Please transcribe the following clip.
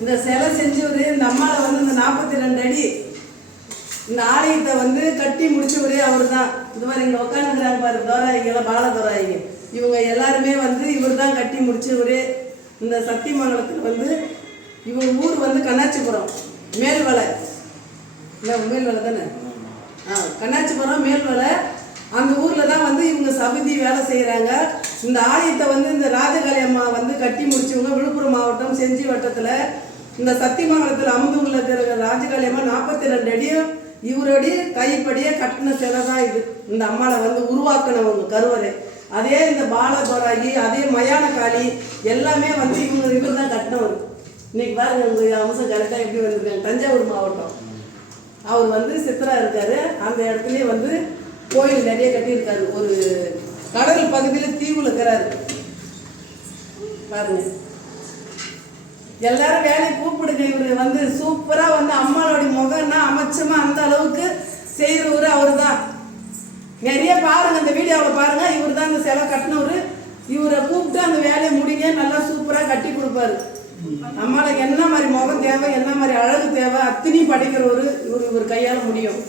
இந்த சிலை செஞ்சவர் இந்த அம்மாவை வந்து இந்த 42 அடி இந்த ஆலயத்தை வந்து கட்டி முடிச்சவரே அவர் தான். இது மாதிரி இங்கே உட்காந்துக்கிறாங்க பாரு தோராயிங்கெல்லாம் பாலதோராயிங்க, இவங்க எல்லாருமே வந்து இவர் தான் கட்டி முடிச்சவரே. இந்த சத்தியமங்கலத்தில் வந்து இவங்க ஊர் வந்து கண்ணாச்சிபுரம் மேல்வலை, இல்லை மேல்வலை தானே? கண்ணாச்சிபுரம் மேல்வலை. அந்த ஊரில் தான் வந்து இவங்க சபதி வேலை செய்கிறாங்க. இந்த ஆலயத்தை வந்து இந்த ராஜகாளி அம்மா வந்து கட்டி முடிச்சவங்க விழுப்புரம் மாவட்டம் செஞ்சி வட்டத்தில் இந்த சத்தியமங்கலத்தில் அமுதூரில் இருக்கிற ராஜகாளி அம்மா 42 அடியும் இவருடைய கைப்படியே கட்டின சிலை தான் இது. இந்த அம்மாவை வந்து உருவாக்கினவங்க கருவறை. அதே இந்த பாலதோராகி, அதே மயான காளி எல்லாமே வந்து இவர் தான் கட்டினவர். இன்னைக்கு பாருங்க உங்கள் அம்சம் கரெக்டாக எப்படி வந்திருக்காங்க. தஞ்சாவூர் மாவட்டம் அவர் வந்து சித்தரா இருக்காரு. அந்த இடத்துலயே வந்து கோயில் நிறைய கட்டியிருக்காரு. ஒரு கடல் பகுதியில் தீவுல இருக்கிறாரு பாருங்க. எல்லாரும் வேலையை கூப்பிடுங்க. இவரு வந்து சூப்பரா வந்து அம்மாவோடைய முகம்னா அமைச்சமா அந்த அளவுக்கு செய்யறவரு அவரு தான். நிறைய பாருங்க, இந்த வீடியோவில் பாருங்க. இவர் தான் இந்த சிலை கட்டினவரு. இவரை கூப்பிட்டு அந்த வேலையை முடிங்க, நல்லா சூப்பரா கட்டி கொடுப்பாரு. அம்மாவுக்கு என்ன மாதிரி முகம் தேவை, என்ன மாதிரி அழகு தேவை, அத்தனையும் படிக்கிறவரு இவர் கையால் முடியும்.